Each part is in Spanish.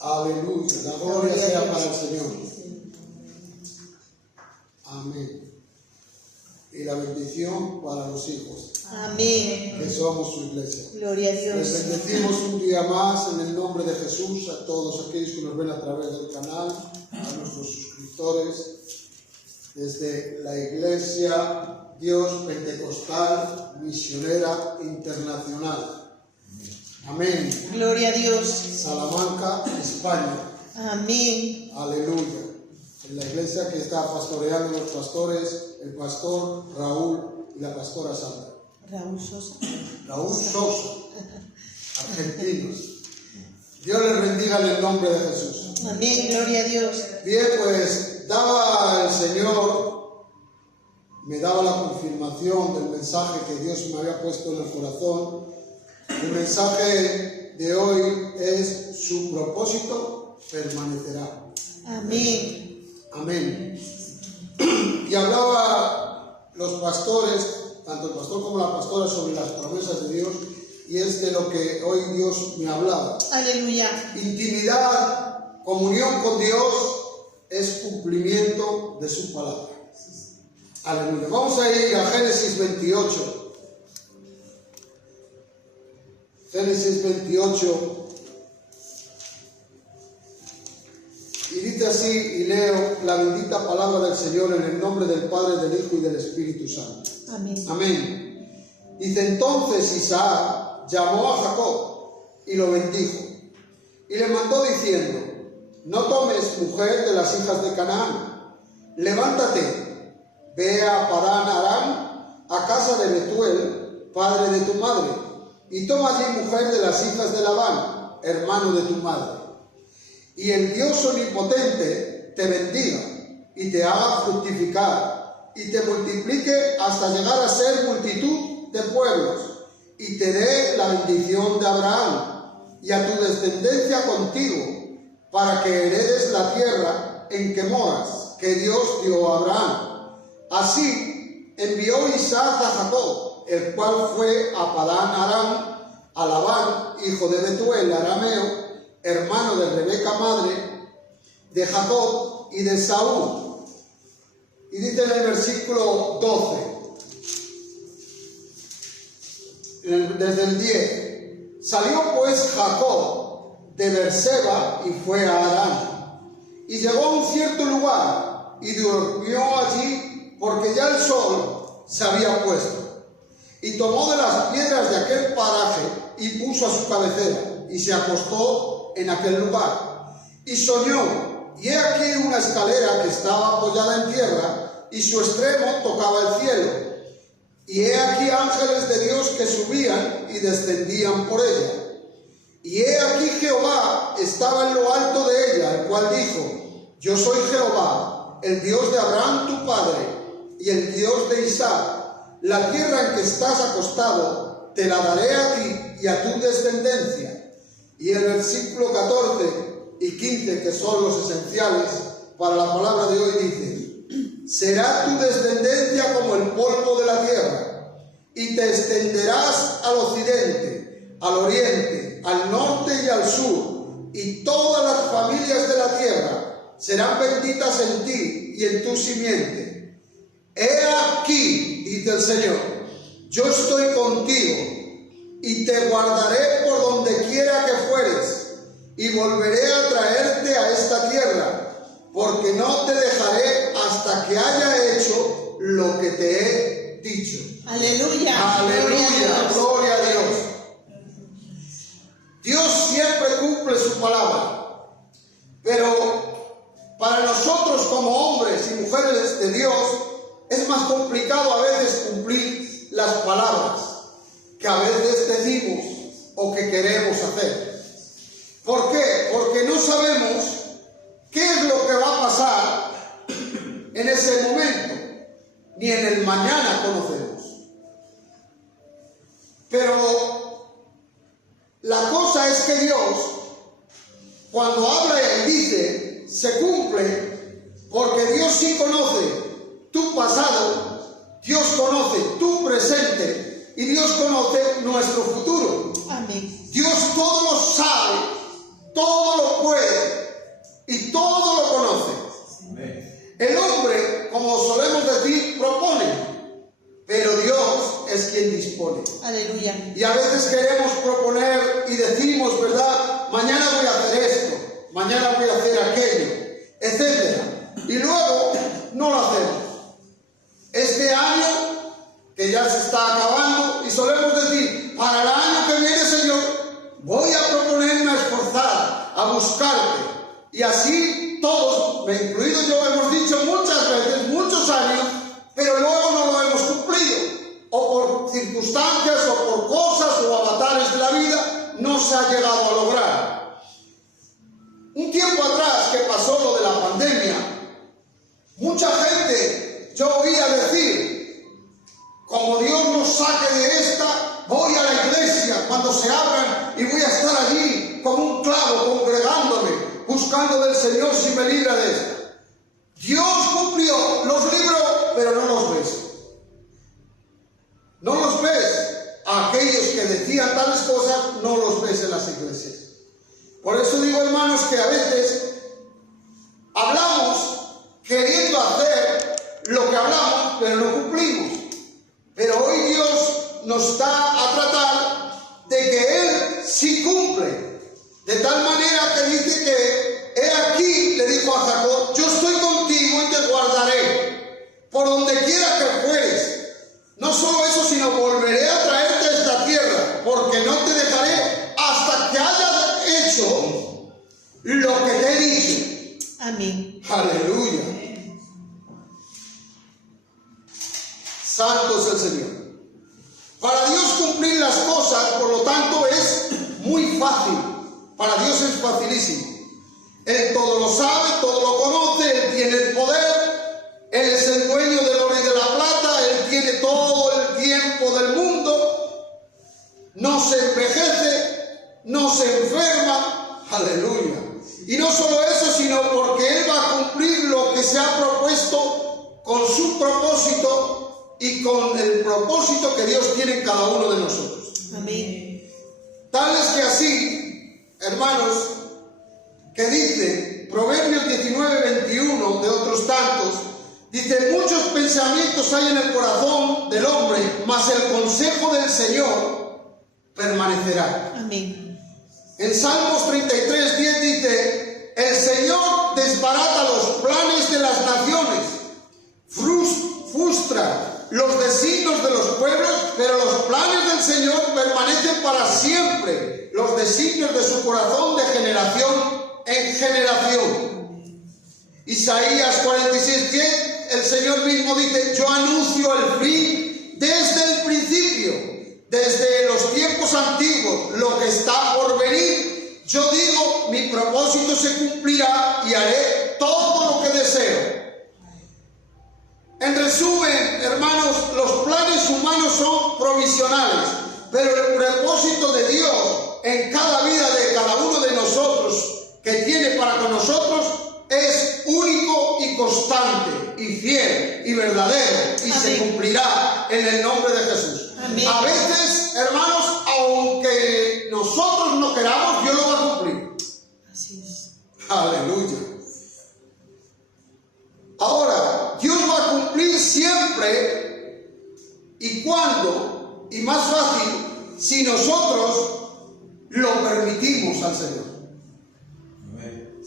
Aleluya. La gloria sea para el Señor. Amén. Y la bendición para los hijos. Amén. Que somos su iglesia. Gloria a Dios. Les bendecimos un día más en el nombre de Jesús a todos aquellos que nos ven a través del canal, a nuestros suscriptores, desde la Iglesia Dios Pentecostal Misionera Internacional. Amén. Gloria a Dios. Salamanca, España. Amén. Aleluya. En la iglesia que está pastoreando los pastores, el pastor Raúl y la pastora Sandra. Raúl Sosa. Raúl Sosa, argentinos. Dios les bendiga en el nombre de Jesús. Amén, gloria a Dios. Bien, pues daba el Señor, me daba la confirmación del mensaje que Dios me había puesto en el corazón. El mensaje de hoy es: su propósito permanecerá. Amén. Amén. Y hablaba los pastores, tanto el pastor como la pastora, sobre las promesas de Dios, y es de lo que hoy Dios me hablaba. Aleluya. Intimidad, comunión con Dios es cumplimiento de su palabra. Aleluya. Vamos a ir a Génesis 28. Génesis 28. Y dice así, y leo la bendita palabra del Señor en el nombre del Padre, del Hijo y del Espíritu Santo. Amén. Amén. Dice: entonces Isaac llamó a Jacob y lo bendijo, y le mandó diciendo: no tomes mujer de las hijas de Canaán, levántate, ve a Padán Aram, a casa de Betuel, padre de tu madre, y toma allí mujer de las hijas de Labán, hermano de tu madre. Y el Dios omnipotente te bendiga y te haga fructificar y te multiplique hasta llegar a ser multitud de pueblos, y te dé la bendición de Abraham y a tu descendencia contigo, para que heredes la tierra en que moras, que Dios dio a Abraham. Así envió Isaac a Jacob, el cual fue a Padán Aram, a Labán, hijo de Betuel arameo, hermano de Rebeca, madre de Jacob y de Saúl. Y dice en el versículo 12, desde el 10: salió pues Jacob de Beerseba y fue a Harán, y llegó a un cierto lugar y durmió allí, porque ya el sol se había puesto. Y tomó de las piedras de aquel paraje y puso a su cabecera, y se acostó en aquel lugar. Y soñó, y he aquí una escalera que estaba apoyada en tierra, y su extremo tocaba el cielo. Y he aquí ángeles de Dios que subían y descendían por ella. Y he aquí Jehová estaba en lo alto de ella, el cual dijo: yo soy Jehová, el Dios de Abraham tu padre, y el Dios de Isaac. La tierra en que estás acostado te la daré a ti y a tu descendencia. Y el versículo 14 y 15, que son los esenciales para la palabra de hoy, dice: será tu descendencia como el polvo de la tierra, y te extenderás al occidente, al oriente, al norte y al sur, y todas las familias de la tierra serán benditas en ti y en tu simiente. He aquí, dice el Señor, yo estoy contigo, y te guardaré por donde quiera que fueres, y volveré a traerte a esta tierra, porque no te dejaré hasta que haya hecho lo que te he dicho. Aleluya. Aleluya, gloria a Dios. Dios siempre cumple su palabra, pero para nosotros como hombres y mujeres de Dios es más complicado a veces cumplir las palabras que a veces decimos o que queremos hacer. ¿Por qué? Porque no sabemos qué es lo que va a pasar en ese momento, ni en el mañana conocemos. Pero la cosa es que Dios, cuando habla y dice, se cumple, porque Dios sí conoce tu pasado, Dios conoce tu presente, y Dios conoce nuestro futuro. Amén. Dios todo lo sabe, todo lo puede, dispone. Aleluya. Y a veces queremos proponer y decimos, ¿verdad? Mañana voy a hacer esto, mañana voy a hacer aquello, etc. Y luego no lo hacemos. Este año, que ya se está acabando, y solemos decir, para el año que viene, Señor, voy a proponerme a esforzar, a buscarte. Y así todos, me incluido yo, hemos dicho muchas veces, muchos años, pero luego no lo hemos cumplido. O por circunstancias, o por cosas, o avatares de la vida, no se ha llegado a lograr. Un tiempo atrás que pasó lo de la pandemia, mucha gente, yo oía decir, como Dios nos saque de esta, voy a la iglesia cuando se abran y voy a estar allí como un clavo, congregándome, buscando del Señor si me libra de esta. Dios cumplió, los libró, pero no los ves. No los ves. A aquellos que decían tales cosas, no los ves en las iglesias. Por eso digo, hermanos, que a veces hablamos queriendo hacer lo que hablamos, pero no cumplimos. Pero hoy Dios nos está a tratar de que Él sí cumple. De tal manera que dice que, he aquí, le dijo a Jacob, yo estoy contigo y te guardaré por donde quiera que fueres. No solo eso, sino volveré a traerte a esta tierra, porque no te dejaré hasta que hayas hecho lo que te he dicho. Amén. Aleluya. Santo es el Señor. Para Dios cumplir las cosas, por lo tanto, es muy fácil. Para Dios es facilísimo. Él todo lo sabe, todo lo conoce, Él tiene el poder, Él es el dueño del oro y de la plata, Él tiene todo el tiempo del mundo, no se envejece, no se enferma, aleluya. Y no solo eso, sino porque Él va a cumplir lo que se ha propuesto con su propósito y con el propósito que Dios tiene en cada uno de nosotros. Amén. Tal es que así, hermanos, que dice Proverbios 19:21 de otros tantos, dice, muchos pensamientos hay en el corazón del hombre, mas el consejo del Señor permanecerá. Amén. En Salmos 33:10 dice, el Señor desbarata los planes de las naciones, frustra los designios de los pueblos, pero los planes del Señor permanecen para siempre, los designios de su corazón de generación en generación. Isaías 46:10, el Señor mismo dice, yo anuncio el fin desde el principio, desde los tiempos antiguos, lo que está por venir. Yo digo, mi propósito se cumplirá y haré todo lo que deseo. En resumen, hermanos, los planes humanos son provisionales, pero el propósito de Dios en cada vida de cada uno de nosotros que tiene para con nosotros es único y constante y fiel y verdadero y Amén. se cumplirá en el nombre de Jesús. Amén. A veces, hermanos, aunque nosotros no queramos, Dios lo va a cumplir. Así es. Aleluya. Ahora, Dios va a cumplir siempre y cuando, y más fácil, si nosotros lo permitimos al Señor.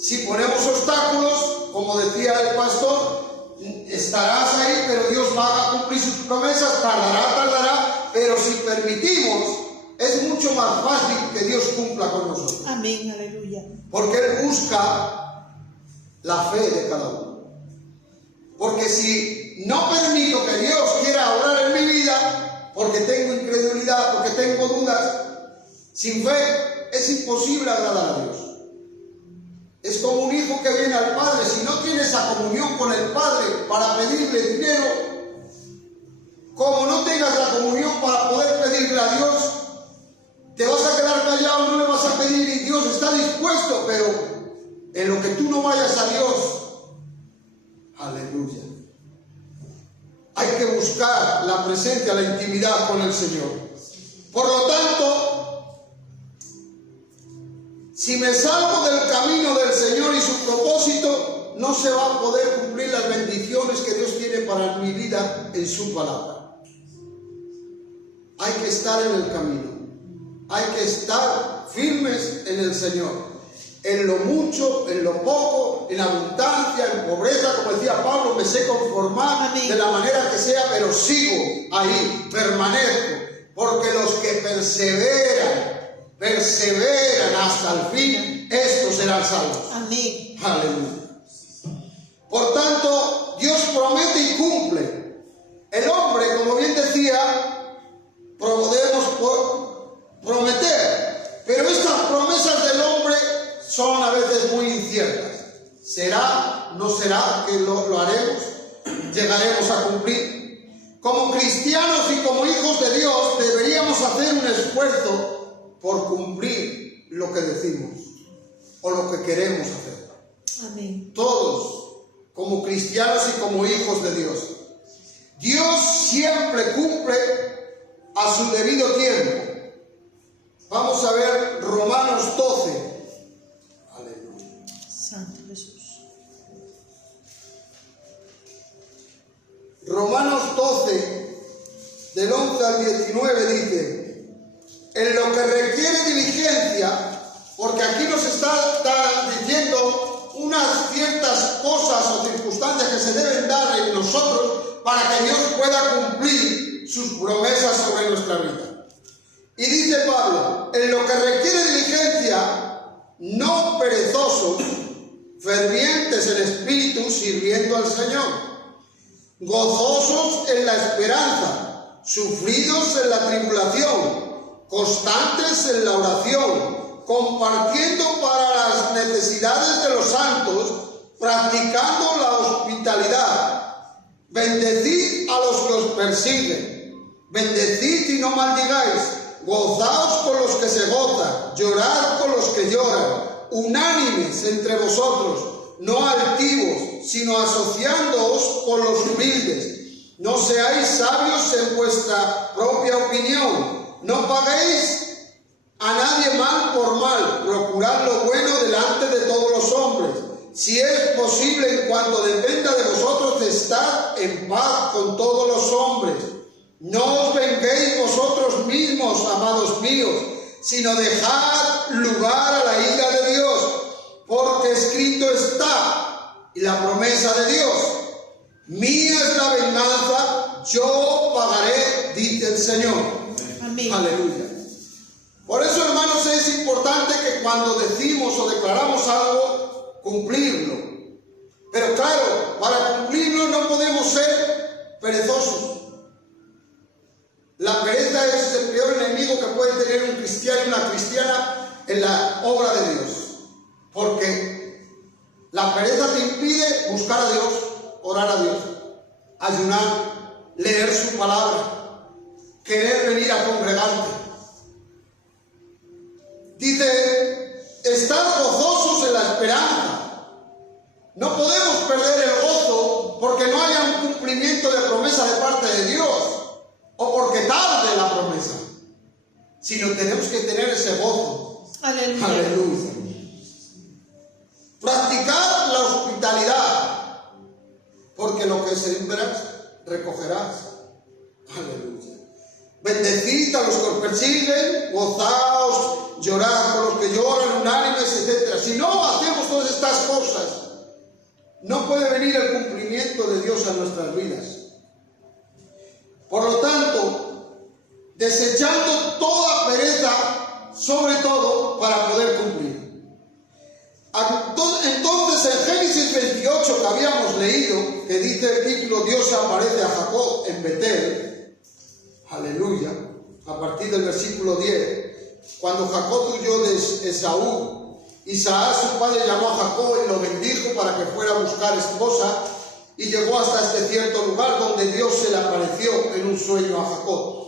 Si ponemos obstáculos, como decía el pastor, estarás ahí, pero Dios va a cumplir sus promesas, tardará, pero si permitimos, es mucho más fácil que Dios cumpla con nosotros. Amén. Aleluya. Porque Él busca la fe de cada uno. Porque si no permito que Dios quiera obrar en mi vida, porque tengo incredulidad, porque tengo dudas, sin fe es imposible agradar a Dios. Es como un hijo que viene al padre, si no tiene esa comunión con el padre para pedirle dinero, como no tengas la comunión para poder pedirle a Dios, te vas a quedar callado, no le vas a pedir y Dios está dispuesto, pero en lo que tú no vayas a Dios, aleluya. Hay que buscar la presencia, la intimidad con el Señor. Por lo tanto, si me salgo del camino del Señor y su propósito, no se va a poder cumplir las bendiciones que Dios tiene para mi vida en su palabra. hay que estar en el camino, hay que estar firmes en el Señor. En lo mucho, en lo poco, en abundancia, en pobreza, como decía Pablo, me sé conformar Amén. de la manera que sea, pero sigo ahí, permanezco, porque los que perseveran hasta el fin, estos serán salvos. Amén. Aleluya. Por tanto, Dios promete y cumple. El hombre, como bien decía, podemos prometer, pero estas promesas del hombre son a veces muy inciertas. ¿Será? ¿No será que lo haremos? ¿Llegaremos a cumplir? Como cristianos y como hijos de Dios deberíamos hacer un esfuerzo por cumplir lo que decimos o lo que queremos hacer. Amén. Todos, como cristianos y como hijos de Dios. Dios siempre cumple a su debido tiempo. Vamos a ver Romanos 12. Aleluya. Santo Jesús. Romanos 12, del 11 al 19 dice: en lo que requiere diligencia, porque aquí nos está diciendo unas ciertas cosas o circunstancias que se deben dar en nosotros para que Dios pueda cumplir sus promesas sobre nuestra vida. Y dice Pablo: en lo que requiere diligencia, no perezosos, fervientes en espíritu, sirviendo al Señor, gozosos en la esperanza, sufridos en la tribulación, constantes en la oración, compartiendo para las necesidades de los santos, practicando la hospitalidad. Bendecid a los que os persiguen, bendecid y no maldigáis, gozaos con los que se gozan, llorad con los que lloran, unánimes entre vosotros, no altivos, sino asociándoos con los humildes. No seáis sabios en vuestra propia opinión, no paguéis a nadie mal por mal, procurad lo bueno delante de todos los hombres. Si es posible, en cuanto dependa de vosotros, estad en paz con todos los hombres. No os venguéis vosotros mismos, amados míos, sino dejad lugar a la ira de Dios, porque escrito está, y la promesa de Dios: mía es la venganza, yo pagaré, dice el Señor. Amén. Aleluya. Por eso, hermanos, es importante que cuando decimos o declaramos algo, cumplirlo. Pero claro, para cumplirlo no podemos ser perezosos. La pereza es el peor enemigo que puede tener un cristiano y una cristiana en la obra de Dios. Porque la pereza te impide buscar a Dios, orar a Dios, ayunar, leer su palabra, querer venir a congregarte. Dice: estad gozosos en la esperanza. No podemos perder el gozo porque no haya un cumplimiento de promesa de parte de Dios o porque tarde la promesa, sino tenemos que tener ese gozo. Aleluya. Aleluya. Practicar la hospitalidad, porque lo que siembras recogerás. Aleluya. Bendecid a los que os persiguen, gozaos, llorad con los que lloran, unánimes, etc. Si no hacemos todas estas cosas, no puede venir el cumplimiento de Dios a nuestras vidas. Por lo tanto, desechando toda pereza, sobre todo para poder cumplir. Entonces, en Génesis 28, que habíamos leído, que dice el título: Dios se aparece a Jacob en Betel. Aleluya. A partir del versículo 10. Cuando Jacob huyó de Esaú, Isaac, su padre, llamó a Jacob y lo bendijo para que fuera a buscar esposa, y llegó hasta este cierto lugar donde Dios se le apareció en un sueño a Jacob.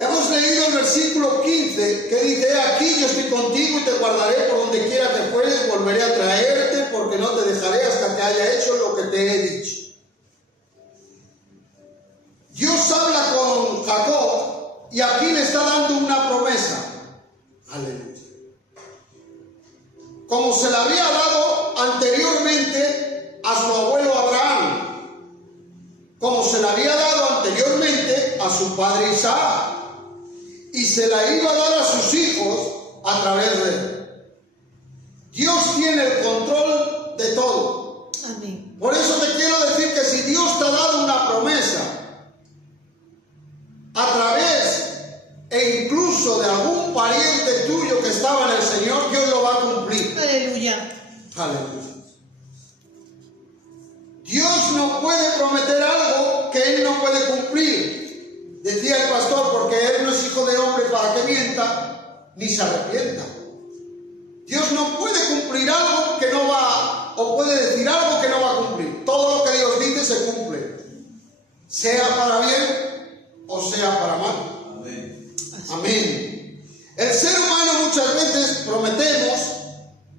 Hemos leído el versículo 15 que dice: he aquí, yo estoy contigo y te guardaré por donde quiera que fueres, volveré a traerte, porque no te dejaré hasta que haya hecho lo que te he dicho. Dios habla con Jacob y aquí le está dando una promesa. Aleluya. Como se le había dado anteriormente a su abuelo Abraham, como se le había dado anteriormente a su su padre Isaac y se la iba a dar a sus hijos a través de él. Dios tiene el control de todo. Amén. Por eso te quiero decir que si Dios te ha dado una promesa a través e incluso de algún pariente tuyo que estaba en el Señor, Dios lo va a cumplir. Aleluya. Aleluya. Dios no puede prometer algo que Él no puede cumplir. Decía el pastor, porque Él no es hijo de hombre para que mienta, ni se arrepienta. Dios no puede cumplir algo que no va, o puede decir algo que no va a cumplir. Todo lo que Dios dice se cumple, sea para bien o sea para mal. Amén. Amén. El ser humano muchas veces prometemos,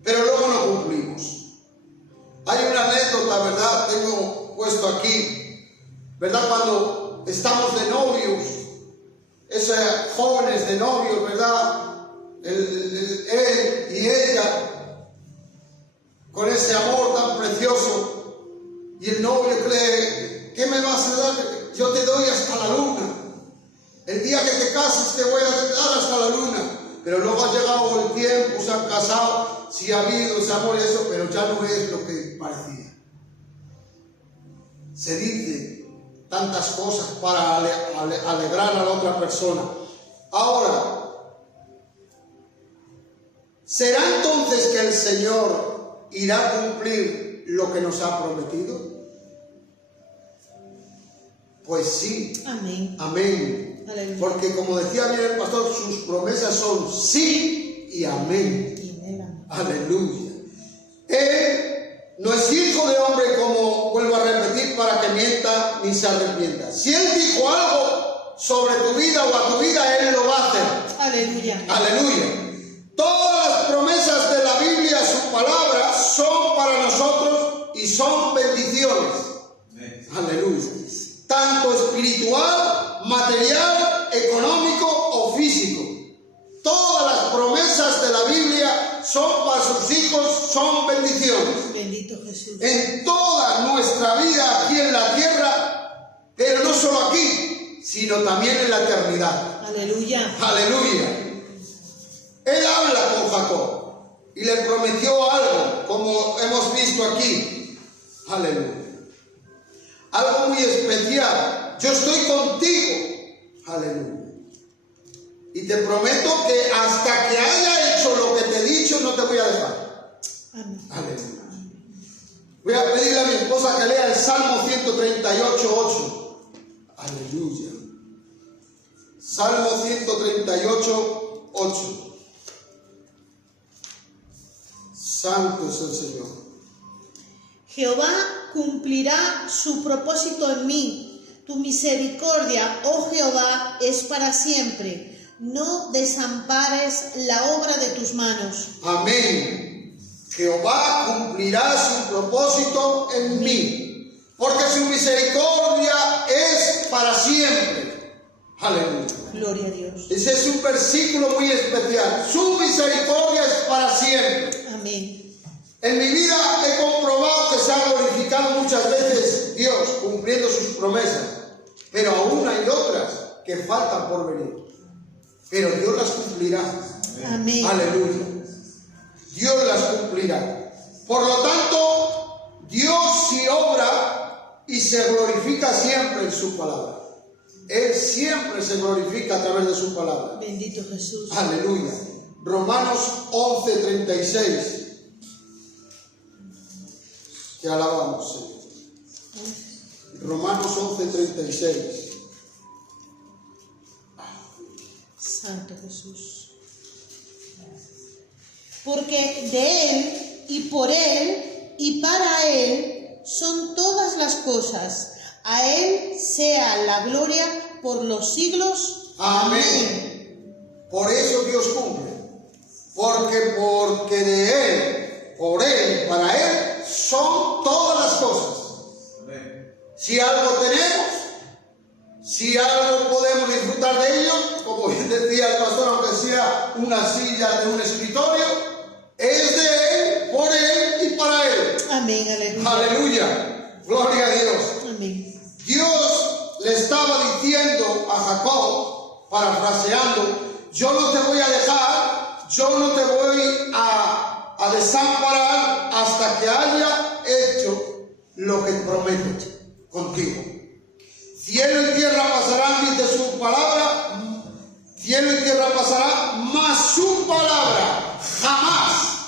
pero luego no cumplimos. Hay una anécdota, ¿verdad? Tengo puesto aquí, ¿verdad? Cuando estamos de novios, esos jóvenes de novios, ¿verdad? Él y ella, con ese amor tan precioso, y el novio cree, ¿qué me vas a dar? Yo te doy hasta la luna. El día que te cases te voy a dar hasta la luna. Pero luego ha llegado el tiempo, se han casado, sí ha habido ese amor y eso, pero ya no es lo que parecía. Se dice tantas cosas para alegrar a la otra persona. Ahora, ¿será entonces que el Señor irá a cumplir lo que nos ha prometido? Pues sí. Amén. Amén. Aleluya. Porque como decía bien el pastor, sus promesas son sí y amén. Y en él, amén. Aleluya. Él no es hijo de hombre, como vuelvo a repetir, para que mienta ni se arrepienta. Si Él dijo algo sobre tu vida o a tu vida, Él lo va a hacer. Aleluya. Aleluya. Todas las promesas de la Biblia, su palabra, son para nosotros y son bendiciones. Amén. Aleluya. Tanto espiritual, material, económico o físico. Todas las promesas de la Biblia son para sus hijos, son bendiciones. Bendito Jesús. En toda nuestra vida aquí en la tierra, pero no solo aquí, sino también en la eternidad. Aleluya. Aleluya. Él habla con Jacob y le prometió algo, como hemos visto aquí. Aleluya. Algo muy especial. Yo estoy contigo. Aleluya. Y te prometo que hasta que haya hecho lo que te he dicho, no te voy a dejar. Amén. Aleluya. Voy a pedirle a mi esposa que lea el Salmo 138:8. Aleluya. Salmo 138:8. Santo es el Señor. Jehová cumplirá su propósito en mí. Tu misericordia, oh Jehová, es para siempre. No desampares la obra de tus manos. Amén. Jehová cumplirá su propósito en mí, porque su misericordia es para siempre. Aleluya. Gloria a Dios. Ese es un versículo muy especial. Su misericordia es para siempre. Amén. En mi vida he comprobado que se ha glorificado muchas veces Dios cumpliendo sus promesas, pero aún hay otras que faltan por venir. Pero Dios las cumplirá. Amén. Aleluya. Dios las cumplirá. Por lo tanto, Dios sí obra y se glorifica siempre en su palabra. Él siempre se glorifica a través de su palabra. Bendito Jesús. Aleluya. Romanos 11:36. Te alabamos, Señor. Romanos 11:36. Santo Jesús. Porque de Él y por Él y para Él son todas las cosas. A Él sea la gloria por los siglos. Amén. Por eso Dios cumple. Porque de Él, por Él, para Él, son todas las cosas. Amén. Si algo tenemos, si algo podemos disfrutar de ello, como bien decía el pastor, aunque sea una silla de un escritorio, es de Él, por Él y para Él. Amén. Aleluya. Aleluya. Gloria a Dios. Amén. Dios le estaba diciendo a Jacob, parafraseando, yo no te voy a dejar, yo no te voy a desamparar hasta que haya hecho lo que prometo contigo. Cielo y tierra pasarán, dice su palabra, cielo y tierra pasará, mas su palabra jamás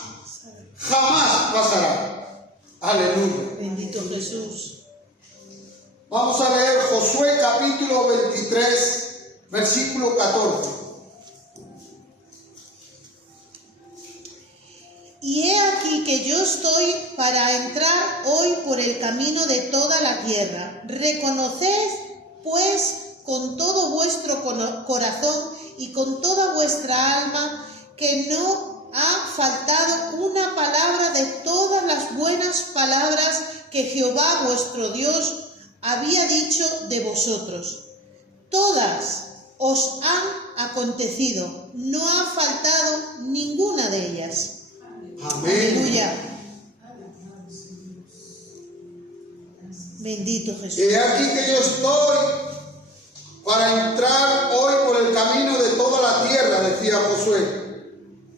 pasará. Aleluya. Bendito Jesús. Vamos a leer Josué capítulo 23, versículo 14. Y he aquí que yo estoy para entrar hoy por el camino de toda la tierra. Reconoced, pues, con todo vuestro corazón y con toda vuestra alma, que no ha faltado una palabra de todas las buenas palabras que Jehová vuestro Dios había dicho de vosotros. Todas os han acontecido, no ha faltado ninguna de ellas. Amén. Aleluya. Bendito Jesús. He aquí que yo estoy para entrar hoy por el camino de toda la tierra, decía Josué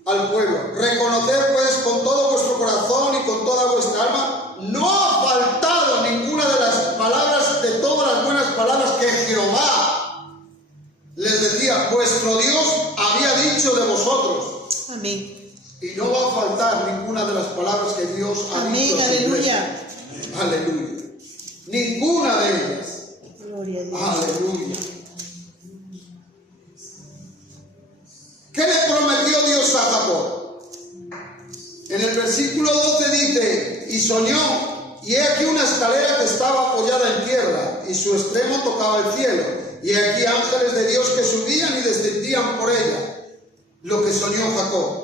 al pueblo. Reconocer pues con todo vuestro corazón y con toda vuestra alma, no ha faltado ninguna de las palabras, de todas las buenas palabras que Jehová les decía, vuestro Dios había dicho de vosotros. Amén. Y no va a faltar ninguna de las palabras que Dios ha dicho. Amén. Aleluya. Aleluya. Ninguna de ellas. Gloria a Dios. Aleluya. ¿Qué le prometió Dios a Jacob? En el versículo 12 dice, y soñó, y he aquí una escalera que estaba apoyada en tierra, y su extremo tocaba el cielo, y he aquí ángeles de Dios que subían y descendían por ella. Lo que soñó Jacob.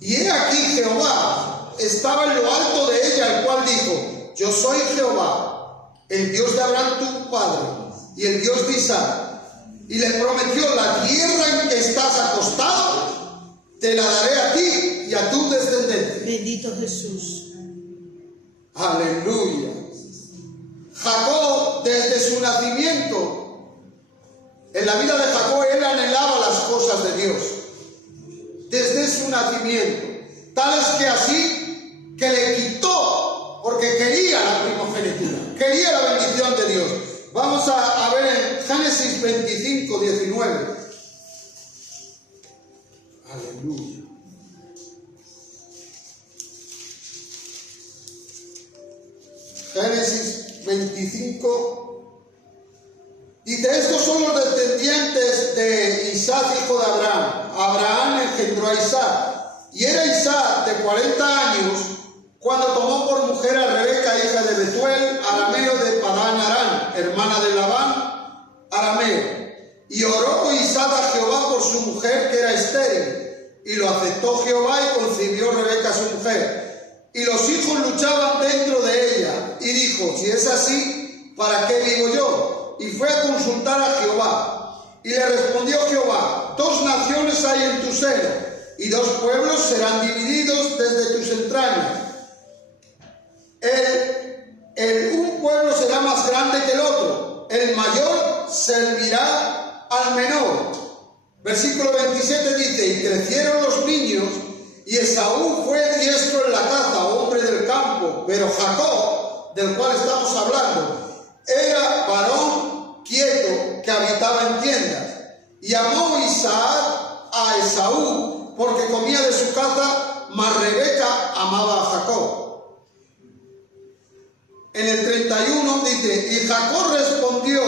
Y he aquí Jehová estaba en lo alto de ella, el cual dijo, yo soy Jehová, el Dios de Abraham tu padre, y el Dios de Isaac. Y le prometió, la tierra en que estás acostado, te la daré a ti y a tu descendencia. Bendito Jesús. Aleluya. Jacob, desde su nacimiento, en la vida de Jacob, él anhelaba las cosas de Dios. Desde su nacimiento. Tal es que así, que le quitó, porque quería la primogenitura, quería la bendición de Dios. Vamos a ver en Génesis 25, 19. Aleluya. Génesis 25. Dice, estos son los descendientes de Isaac, hijo de Abraham. Abraham engendró a Isaac. Y era Isaac de 40 años cuando tomó por mujer a Rebeca, hija de Betuel, arameo de Padán Aram, hermana de Labán, arameo. Y oró Isaac a Jehová por su mujer, que era estéril. Y lo aceptó Jehová y concibió Rebeca su mujer. Y los hijos luchaban dentro de ella. Y dijo, si es así, ¿para qué vivo yo? Y fue a consultar a Jehová. Y le respondió Jehová, 2 naciones hay en tu seno, y 2 pueblos serán divididos desde tus entrañas. Un pueblo será más grande que el otro, el mayor servirá al menor. Versículo 27 dice, y crecieron los niños, y Esaú fue diestro en la caza, hombre del campo, pero Jacob, del cual estamos hablando, era varón quieto que habitaba en tiendas. Y amó Isaac a Esaú porque comía de su caza, mas Rebeca amaba a Jacob. En el 31 dice, y Jacob respondió,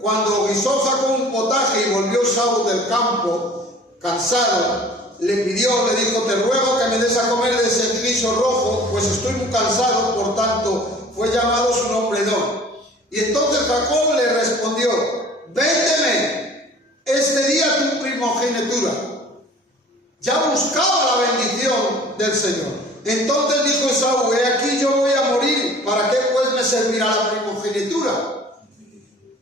cuando guisó Jacob un potaje y volvió Esaú del campo, cansado, le pidió, le dijo, te ruego que me des a comer de ese guiso rojo, pues estoy muy cansado, por tanto fue llamado su nombre Edom. Y entonces Jacob le respondió, véndeme este día tu primogenitura. Ya buscaba la bendición del Señor. Entonces dijo Esaú, he aquí yo voy a morir, ¿para qué pues me servirá la primogenitura?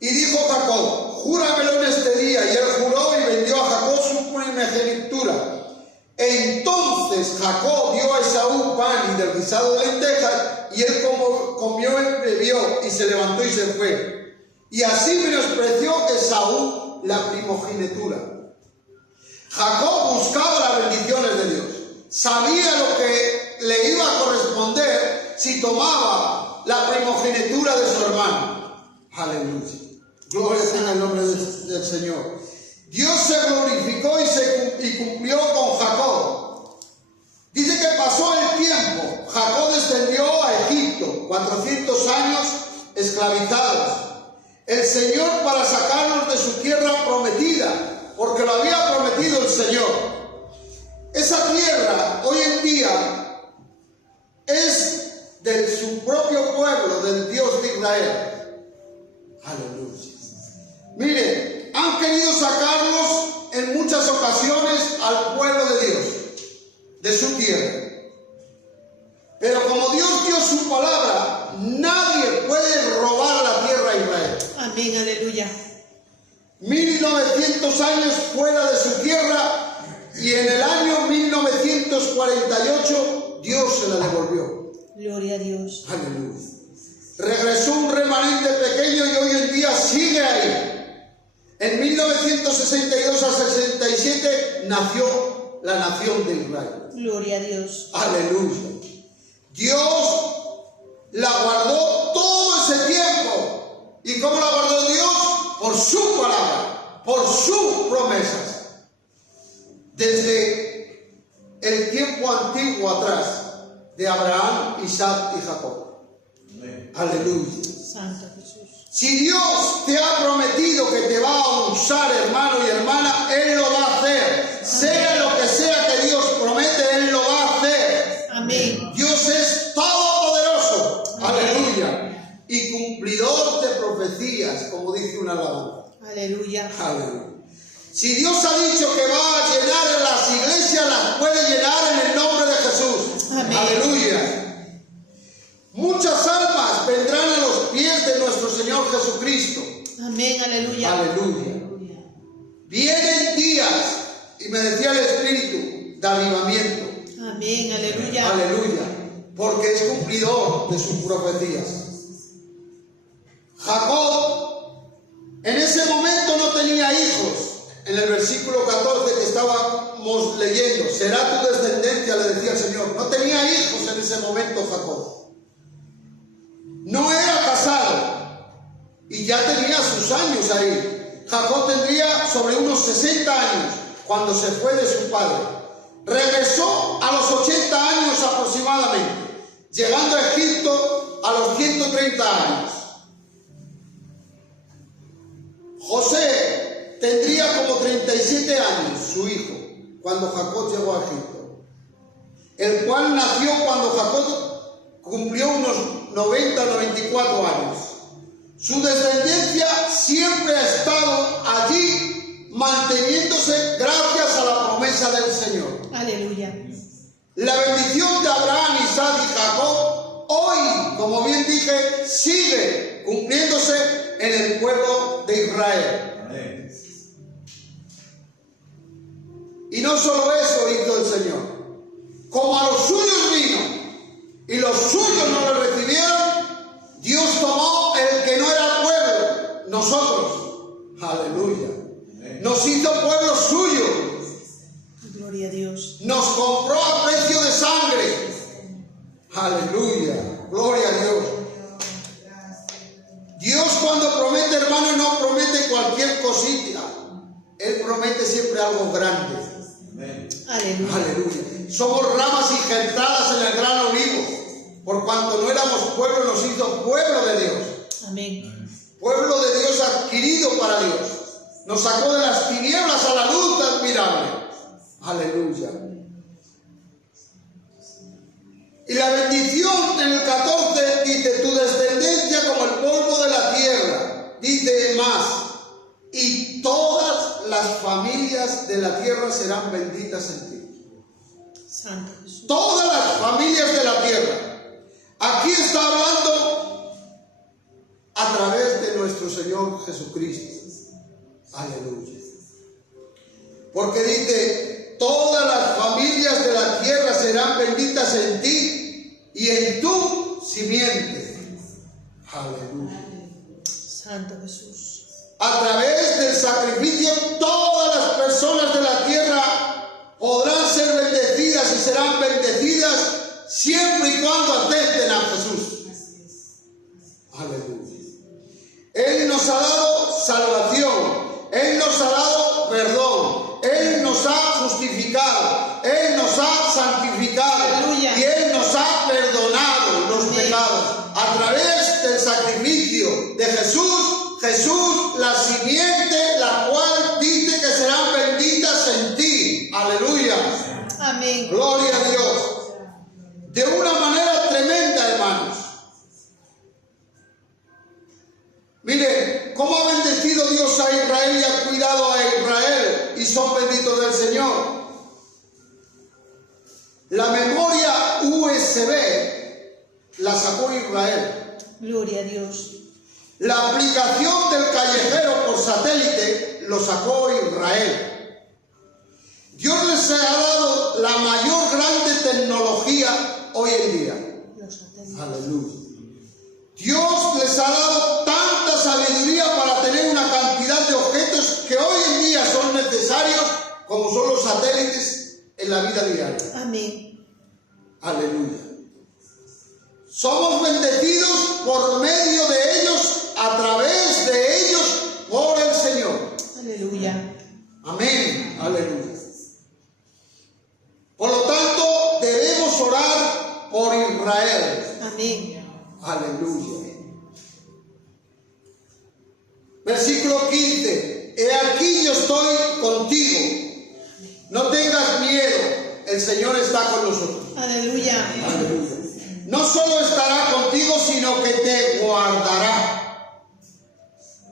Y dijo Jacob, júramelo en este día. Y él juró y vendió a Jacob su primogenitura. Entonces Jacob dio a Esaú pan y del guisado de lentejas, y él comió y bebió, y se levantó y se fue. Y así menospreció Esaú aún la primogenitura. Jacob buscaba las bendiciones de Dios. Sabía lo que le iba a corresponder si tomaba la primogenitura de su hermano. Aleluya. Gloria sea el nombre del Señor. Dios se glorificó y cumplió con Jacob. Dice que pasó el tiempo. Jacob descendió a Egipto, 400 años esclavizados. El Señor para sacarlos de su tierra prometida, porque lo había prometido el Señor. Esa tierra hoy en día es de su propio pueblo, del Dios de Israel. Aleluya. Mire, han querido sacarlos en muchas ocasiones al pueblo de Dios, de su tierra. Pero como Dios dio su palabra, nadie puede robar la tierra a Israel. Amén, aleluya. 1900 años fuera de su tierra y en el año 1948 Dios se la devolvió. Gloria a Dios. Aleluya. Regresó un remanente pequeño y hoy en día sigue ahí. En 1962 a 67 nació la nación de Israel. Gloria a Dios. Aleluya. Dios la guardó todo ese tiempo. ¿Y cómo la guardó Dios? Por su palabra, por sus promesas. Desde el tiempo antiguo atrás, de Abraham, Isaac y Jacob. Amén. Aleluya. Santo Jesús. Si Dios te ha prometido que te va a usar, hermano y hermana, Él lo va a hacer. Sea lo que sea que Dios promete, Él lo va a hacer. Amén. Dios es todopoderoso. Amén. Aleluya. Y cumplidor de profecías, como dice una alabanza. Aleluya. Aleluya. Si Dios ha dicho que va a llenar las iglesias, las puede llenar en el nombre de Jesús. Amén. Aleluya. Muchas almas vendrán a los pies de nuestro Señor Jesucristo. Amén, aleluya. Aleluya. Vienen días, y me decía el Espíritu, de avivamiento. Amén, aleluya. Aleluya. Porque es cumplidor de sus profecías. Jacob en ese momento no tenía hijos. En el versículo 14 que estábamos leyendo, será tu descendencia, le decía el Señor. No tenía hijos en ese momento Jacob. No era casado y ya tenía sus años ahí. Jacob tendría sobre unos 60 años cuando se fue de su padre. Regresó a los 80 años aproximadamente, llegando a Egipto a los 130 años. José tendría como 37 años, su hijo, cuando Jacob llegó a Egipto, el cual nació cuando Jacob cumplió unos 90-94 años. Su descendencia siempre ha estado allí, manteniéndose gracias a la promesa del Señor. Aleluya. La bendición de Abraham, Isaac y Jacob, hoy, como bien dije, sigue cumpliéndose en el pueblo de Israel. Amén. Y no solo eso hizo el Señor. Como a los suyos vino y los suyos no lo recibieron, Dios tomó el que no era pueblo, nosotros. Aleluya. Nos hizo pueblo suyo. Gloria a Dios. Nos compró a precio de sangre. Aleluya. Gloria a Dios. Dios cuando promete, hermano, no promete cualquier cosita. Él promete siempre algo grande. Amén. Aleluya. Aleluya. Somos ramas injertadas en el gran olivo. Por cuanto no éramos pueblo, nos hizo pueblo de Dios. Amén. Pueblo de Dios adquirido para Dios. Nos sacó de las tinieblas a la luz admirable. Aleluya. Y la bendición en el 14 dice, tu descendencia como el polvo de la tierra. Dice más, y todas las familias de la tierra serán benditas en ti. Santo Jesús. Todas las familias de la tierra. Aquí está hablando a través de nuestro Señor Jesucristo. Aleluya. Porque dice, todas las familias de la tierra serán benditas en ti y en tu simiente. Aleluya. Santo Jesús. a través del sacrificio, todas las personas de la tierra podrán ser bendecidas y serán bendecidas siempre y cuando acepten a Jesús. Aleluya. Él nos ha dado salvación, Él nos ha dado perdón, Él nos ha justificado, Él nos ha santificado. Aleluya. Y Él nos ha perdonado los Amén. pecados. A través del sacrificio de Jesús, la simiente, la cual dice que serán benditas en ti. Aleluya. Amén. Gloria a Dios. De una manera tremenda, hermanos. Miren, cómo ha bendecido Dios a Israel y ha cuidado a Israel y son benditos del Señor. La memoria USB la sacó Israel. Gloria a Dios. La aplicación del callejero por satélite lo sacó Israel. Dios les ha dado la mayor grande tecnología hoy en día. Los satélites. Aleluya. Dios les ha dado tanta sabiduría para tener una cantidad de objetos que hoy en día son necesarios, como son los satélites en la vida diaria. Amén. Aleluya. Somos bendecidos por medio de ellos, a través de ellos, por el Señor. Aleluya. Amén. Aleluya. Por lo tanto, debemos orar por Israel. Amén. Aleluya. Versículo 15. He aquí yo estoy contigo. No tengas miedo. El Señor está con nosotros. Aleluya. Aleluya. No solo estará contigo, sino que te guardará.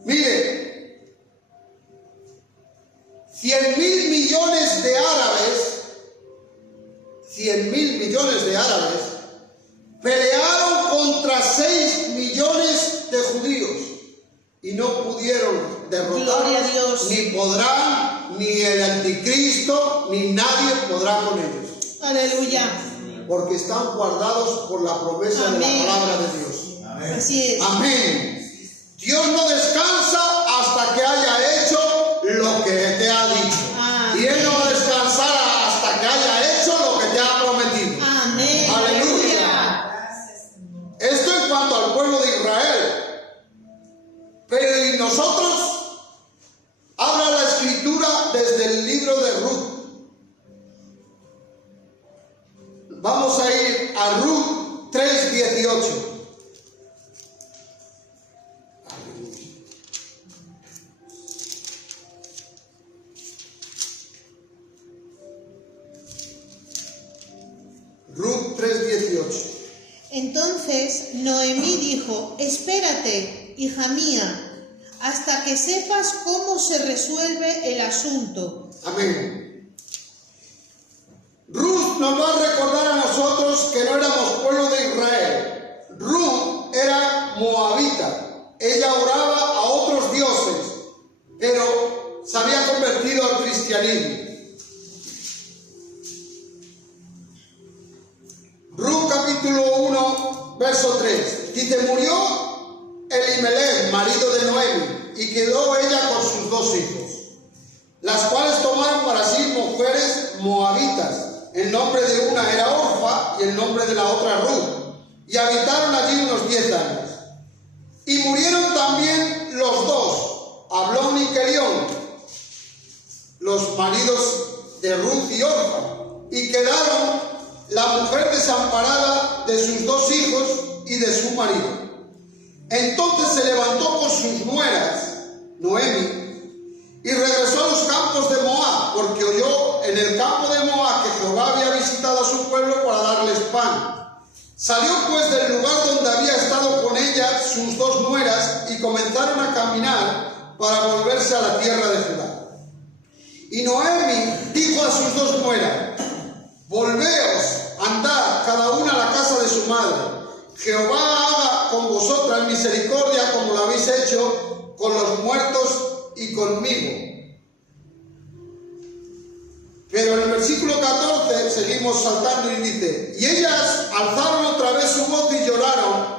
Mire, 100.000 millones de árabes, 100.000 millones de árabes, pelearon contra 6 millones de judíos y no pudieron Gloria a derrotarlos, Dios. ni podrán, ni el anticristo, ni nadie podrá con ellos, Aleluya. porque están guardados por la promesa de Amén. la palabra de Dios. Amén. Así es. Amén. Dios no descansa hasta que haya hecho lo que te ha dicho. Amén. Y Él no descansará hasta que haya hecho lo que te ha prometido. Amén. Aleluya. Esto en cuanto al pueblo de Israel. Pero ¿y nosotros? Habla la Escritura desde el libro de Ruth. Vamos a ir a Ruth 3:18. Ruth 3:18. Entonces Noemí dijo: espérate, hija mía, hasta que sepas cómo se resuelve el asunto. Amén. Ruth nos va a recordar a nosotros que no éramos pueblo de Israel. Ruth era moabita. Ella oraba a otros dioses, pero se había convertido al cristianismo. Ruth capítulo 1, verso 3. Dice, murió Elimelech, marido de Noemi, y quedó ella con sus 2 hijos, las cuales tomaron para sí mujeres moabitas. El nombre de una era Orfa y el nombre de la otra Ruth, y habitaron allí unos 10 años. Y murieron también los 2, Ablón y Quelión, los maridos de Ruth y Orfa, y quedaron la mujer desamparada de sus 2 hijos y de su marido. Entonces se levantó con sus nueras, Noemi, y regresó a los campos de Moab, porque oyó en el campo de Moab que Jehová había visitado a su pueblo para darles pan. Salió pues del lugar donde había estado con ella sus 2 nueras y comenzaron a caminar para volverse a la tierra de Judá. Y Noemi dijo a sus 2 nueras, volveos, andad cada una a la casa de su madre. Jehová haga con vosotras misericordia como lo habéis hecho con los muertos y conmigo. Pero en el versículo 14 seguimos saltando y dice, y ellas alzaron otra vez su voz y lloraron,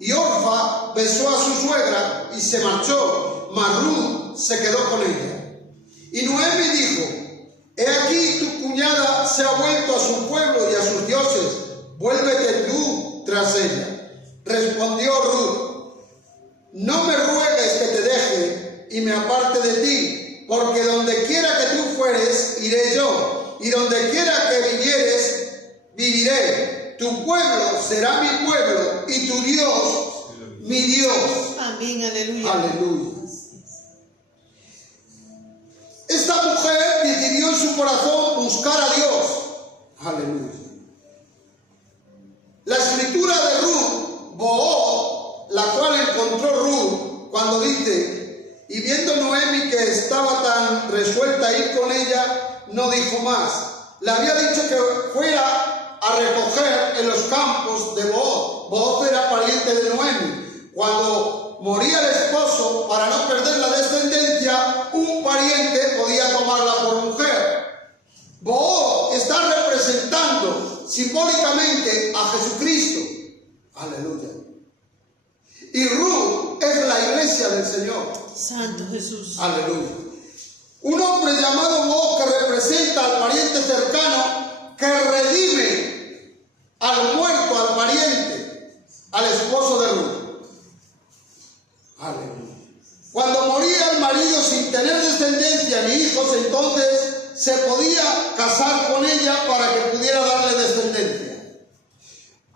y Orfa besó a su suegra y se marchó, mas Ruth se quedó con ella. Y Noemi dijo: he aquí tu cuñada se ha vuelto a su pueblo y a sus dioses, vuélvete tú tras ella. Respondió Ruth: no me ruegues que te deje y me aparte de ti, porque donde quiera que tú fueres, iré yo, y donde quiera que vivieres, viviré. Tu pueblo será mi pueblo, y tu Dios, mi Dios. Amén, aleluya. Aleluya. Esta mujer decidió en su corazón buscar a Dios. Aleluya. La escritura de Ruth, Booz, la cual encontró Ruth, cuando dice: y viendo Noemi que estaba tan resuelta a ir con ella, no dijo más. Le había dicho que fuera a recoger en los campos de Booz. Booz era pariente de Noemi. Cuando moría el esposo, para no perder la descendencia, un pariente podía tomarla por mujer. Booz está representando simbólicamente a Jesucristo. Aleluya. Y Ruth es la iglesia del Señor. Santo Jesús. Aleluya. Un hombre llamado Booz que representa al pariente cercano, que redime al muerto, al pariente, al esposo de Ruth. Aleluya. Cuando moría el marido sin tener descendencia ni hijos, entonces se podía casar con ella para que pudiera darle descendencia,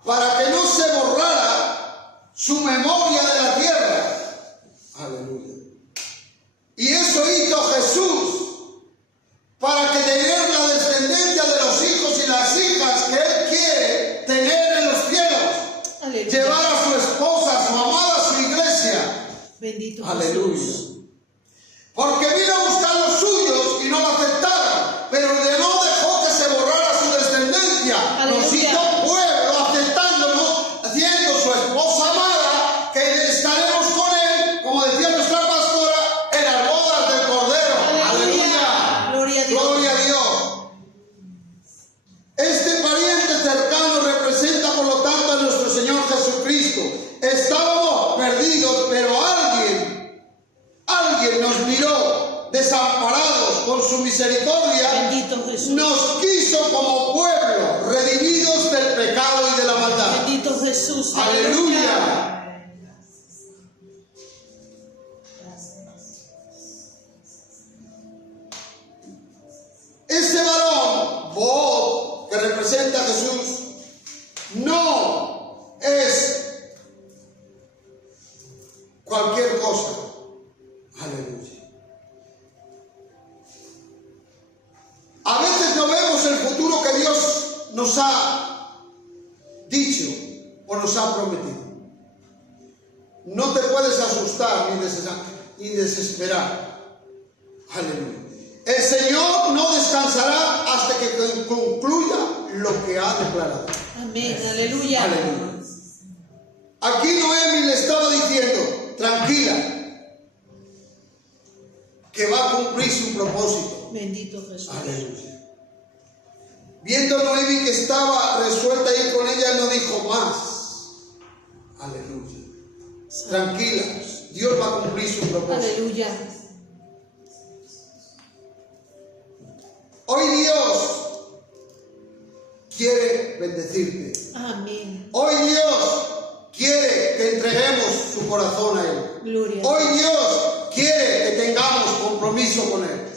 para que no se borrara su memoria de la tierra. Aleluya. Y eso hizo Jesús, para que tener la descendencia de los hijos y las hijas que Él quiere tener en los cielos. Aleluya. Llevar a su esposa, a su amada, a su iglesia. Bendito Aleluya. Jesús. Porque vino a buscar los suyos y no lo aceptaron, pero no dejó que se borrara su descendencia. Aleluya. Nos hizo pueblo, aceptándonos, siendo su esposa amada, que estaremos con Él, como decía nuestra pastora, en las bodas del Cordero. Aleluya. Gloria a Dios. Gloria a Dios. Este pariente cercano representa, por lo tanto, a nuestro Señor Jesucristo. Estábamos perdidos, pero alguien nos miró desamparados con su misericordia. Bendito Jesús. Nos quiso como pueblo, redimidos del pecado y de la maldad. Bendito Jesús. Aleluya. Ese varón, Booz, que representa a Jesús, no es cualquier cosa. Aleluya. A veces no vemos el futuro que Dios nos ha dicho o nos ha prometido. No te puedes asustar ni desesperar. Aleluya. El Señor no descansará hasta que concluya lo que ha declarado. Amén. Aleluya. Aleluya. Aquí Noemi le estaba diciendo: tranquila, que va a cumplir su propósito. Bendito Jesús. Aleluya. Viendo Noemi que estaba resuelta a ir con ella, no dijo más. Aleluya. Tranquila, Dios va a cumplir su propósito. Aleluya. Hoy Dios quiere bendecirte. Amén. Hoy Dios quiere que entreguemos su corazón a Él. Gloria. Hoy Dios quiere que tengamos compromiso con Él,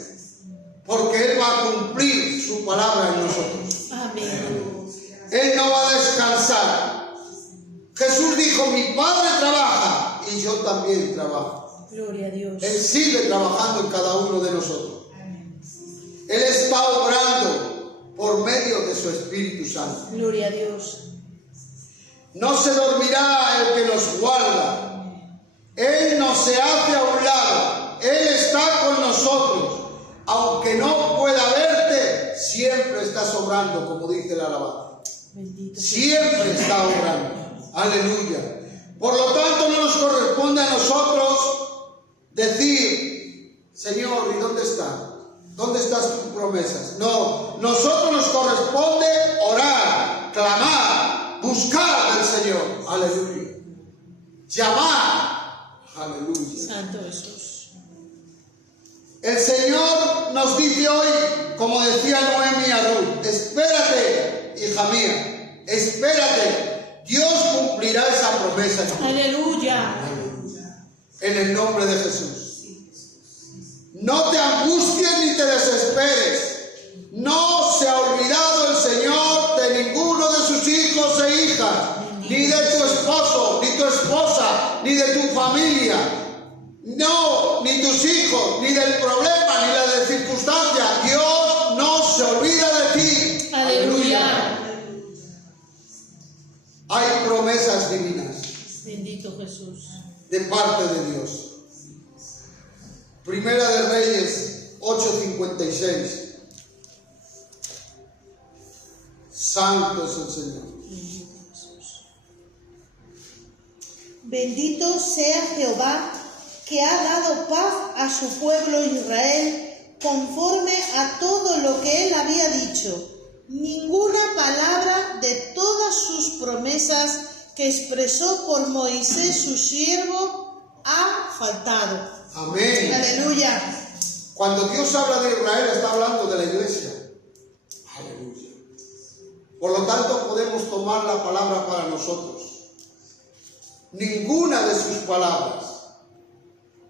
porque Él va a cumplir su palabra en nosotros. Amén. Él no va a descansar. Jesús dijo: mi Padre trabaja y yo también trabajo. Gloria a Dios. Él sigue trabajando en cada uno de nosotros. Él está obrando por medio de su Espíritu Santo. Gloria a Dios. No se dormirá el que nos guarda. Él no se hace a un lado. Él está con nosotros. Aunque no pueda verte, siempre está obrando, como dice la alabanza. Bendito. Siempre está obrando. Aleluya. Por lo tanto, no nos corresponde a nosotros decir: Señor, ¿y dónde está? ¿Dónde están tus promesas? No, nosotros nos corresponde orar, clamar, buscar al Señor. Aleluya. Llamar. Aleluya. Santo Jesús. El Señor nos dice hoy, como decía Noemi a Ruth, espérate, hija mía, espérate, Dios cumplirá esa promesa en ti. Aleluya. En el nombre de Jesús. No te angusties ni te desesperes. No se ha olvidado el Señor de ninguno de sus hijos e hijas, ni de tu esposo, ni tu esposa, ni de tu familia. No, ni tus hijos, ni del problema, ni de la circunstancia. Dios no se olvida de ti. Aleluya. Hay promesas divinas Bendito Jesús. de parte de Dios. Primera de Reyes 8:56. Santo es el Señor. Bendito sea Jehová, que ha dado paz a su pueblo Israel, conforme a todo lo que él había dicho. Ninguna palabra de todas sus promesas que expresó por Moisés su siervo ha faltado. Amén. Aleluya. Cuando Dios habla de Israel, está hablando de la iglesia. Aleluya. Por lo tanto, podemos tomar la palabra para nosotros. Ninguna de sus palabras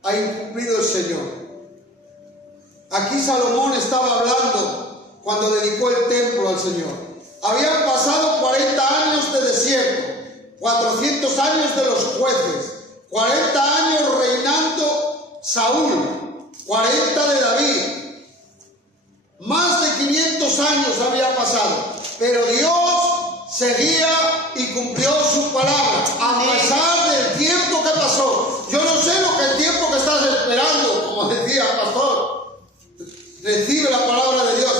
ha incumplido el Señor. Aquí Salomón estaba hablando cuando dedicó el templo al Señor. Habían pasado 40 años de desierto, 400 años de los jueces, 40 años reinando Saúl, 40 de David. Más de 500 años había pasado, pero Dios seguía y cumplió su palabra, a pesar del tiempo que pasó. Yo no sé lo que el tiempo que estás esperando, como decía el pastor, recibe la palabra de Dios.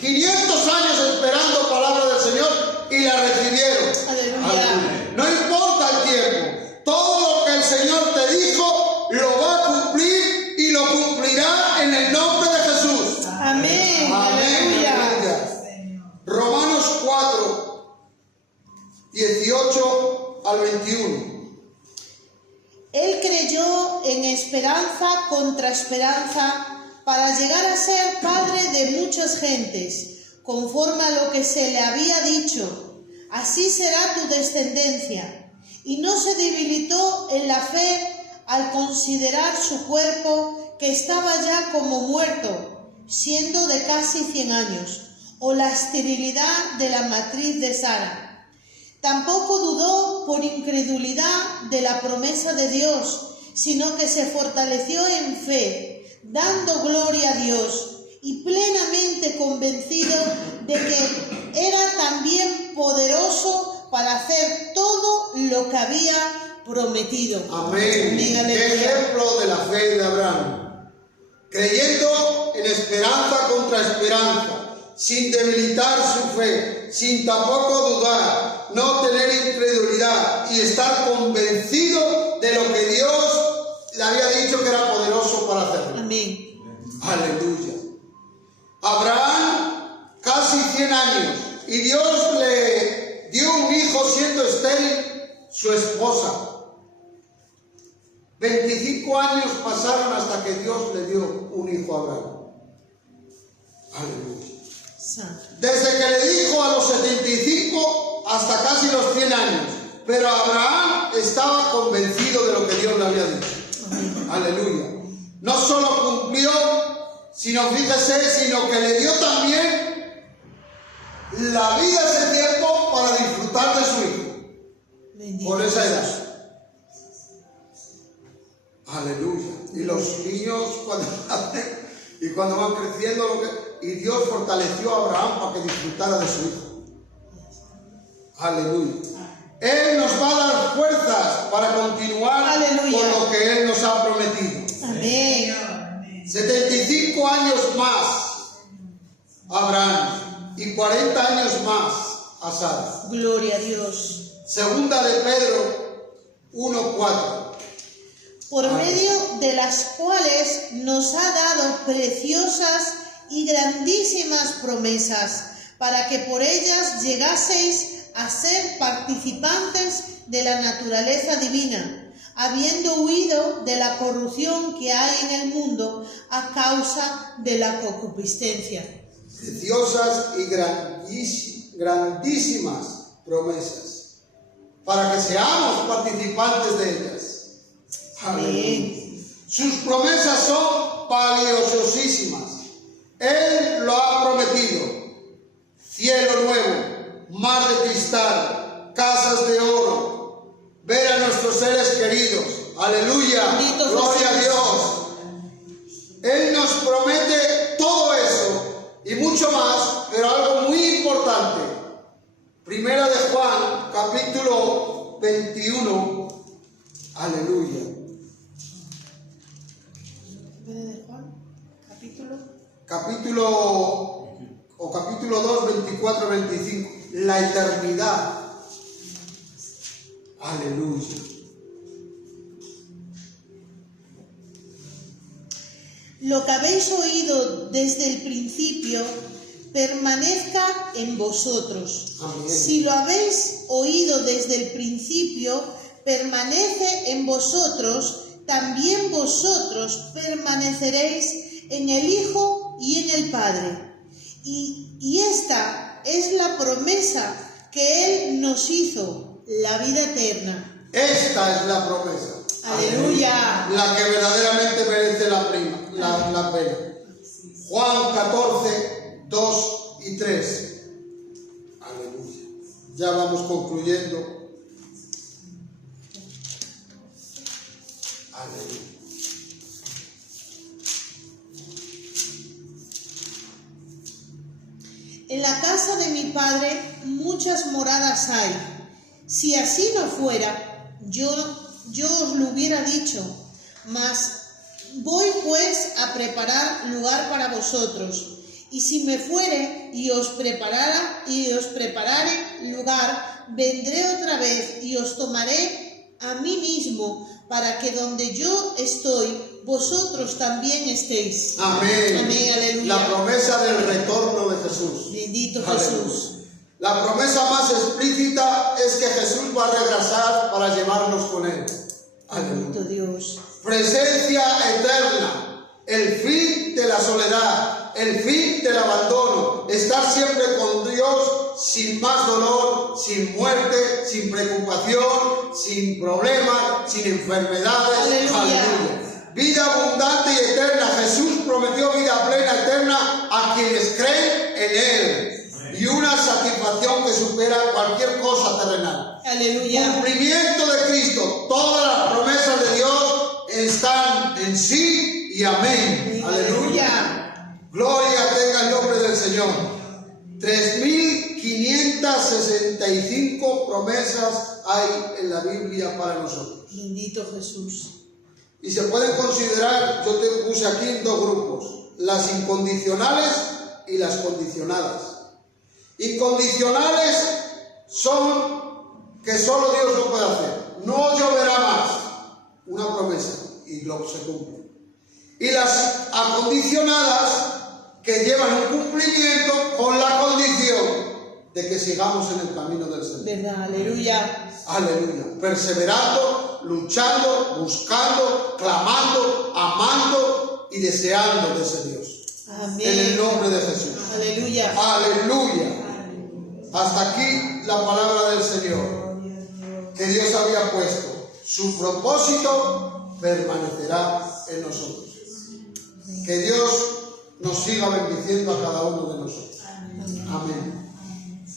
500 años esperando palabra del Señor y la recibieron. Aleluya. No importa el tiempo, todo lo que el Señor te dijo lo va a cumplir y lo cumplirá en el nombre de Jesús. Amén. Aleluya. Romanos 4, 18 al 21. Él creyó en esperanza contra esperanza para llegar a ser padre de muchas gentes, conforme a lo que se le había dicho. Así será tu descendencia. Y no se debilitó en la fe al considerar su cuerpo, que estaba ya como muerto, siendo de casi 100 años, o la esterilidad de la matriz de Sara. Tampoco dudó por incredulidad de la promesa de Dios, sino que se fortaleció en fe, dando gloria a Dios, y plenamente convencido de que era también poderoso para hacer todo lo que había prometido. Amén. Amén, aleluya. Ejemplo de la fe de Abraham. Creyendo en esperanza contra esperanza, sin debilitar su fe, sin tampoco dudar, no tener incredulidad y estar convencido de lo que Dios le había dicho que era poderoso para hacerlo. Amén. Aleluya. Abraham, casi 100 años, y Dios le dio un hijo siendo estéril su esposa. 25 años pasaron hasta que Dios le dio un hijo a Abraham. Aleluya. Santo. Desde que le dijo a los 75 hasta casi los 100 años. Pero Abraham estaba convencido de lo que Dios le había dicho. Amén. Aleluya. No solo cumplió, sino que le dio también la vida ese tiempo para disfrutar de su hijo. Bendito Por esa Jesús. edad. Aleluya. Y los niños cuando van creciendo, y Dios fortaleció a Abraham para que disfrutara de su hijo. Aleluya. Él nos va a dar fuerzas para continuar Aleluya. con lo que Él nos ha prometido. Amén. 75 años más Abraham y 40 años más a Sara. Gloria a Dios. Segunda de Pedro 1:4. Por medio de las cuales nos ha dado preciosas y grandísimas promesas, para que por ellas llegaseis a ser participantes de la naturaleza divina, habiendo huido de la corrupción que hay en el mundo a causa de la concupiscencia. Preciosas y grandísimas promesas, para que seamos participantes de ellas. Amén. Sus promesas son valiosísimas. Él lo ha prometido: cielo nuevo, mar de cristal, casas de oro, ver a nuestros seres queridos. Aleluya, Bendito gloria a Jesús. Dios. Él nos promete todo eso y mucho más, pero algo muy importante. Primera de Juan, capítulo 21. Aleluya. Primera de Juan, capítulo 2, 24, 25. La eternidad. Aleluya. Lo que habéis oído desde el principio permanezca en vosotros. Amén. Si lo habéis oído desde el principio permanece en vosotros, también vosotros permaneceréis en el Hijo y en el Padre. Y esta es la promesa que Él nos hizo, la vida eterna. Esta es la promesa. Aleluya. La que verdaderamente merece la pena. Juan 14, 2 y 3. Aleluya. Ya vamos concluyendo. Aleluya. En la casa de mi Padre muchas moradas hay. Si así no fuera, yo os lo hubiera dicho. Mas voy pues a preparar lugar para vosotros. Y si me fuere y os preparare lugar, vendré otra vez y os tomaré a mí mismo, para que donde yo estoy, vosotros también estéis. Amén. Amén, aleluya. La promesa del retorno de Jesús. Bendito Aleluya. Jesús. La promesa más explícita es que Jesús va a regresar para llevarnos con Él. Bendito Aleluya. Dios. Presencia eterna, el fin de la soledad, el fin del abandono, estar siempre con Dios sin más dolor, sin muerte, sin preocupación, sin problemas, sin enfermedades. Aleluya. Vida abundante y eterna. Jesús prometió vida plena, eterna a quienes creen en Él. Y una satisfacción que supera cualquier cosa terrenal. Aleluya. Cumplimiento de Cristo. Todas las promesas de Dios están en sí y amén. Aleluya. Gloria tenga el nombre del Señor. 3.565 promesas hay en la Biblia para nosotros. Bendito Jesús. Y se pueden considerar, yo te puse aquí en dos grupos: las incondicionales y las condicionadas. Incondicionales son que solo Dios lo puede hacer. No lloverá más. Una promesa y lo se cumple. Y las acondicionadas que llevan un cumplimiento con la condición de que sigamos en el camino del Señor. ¿Verdad? Aleluya. Aleluya. Perseverando, luchando, buscando, clamando, amando y deseando de ese Dios. Amén. En el nombre de Jesús. Aleluya. Aleluya. Hasta aquí la palabra del Señor que Dios había puesto. Su propósito permanecerá en nosotros. Que Dios nos siga bendiciendo a cada uno de nosotros. Amén.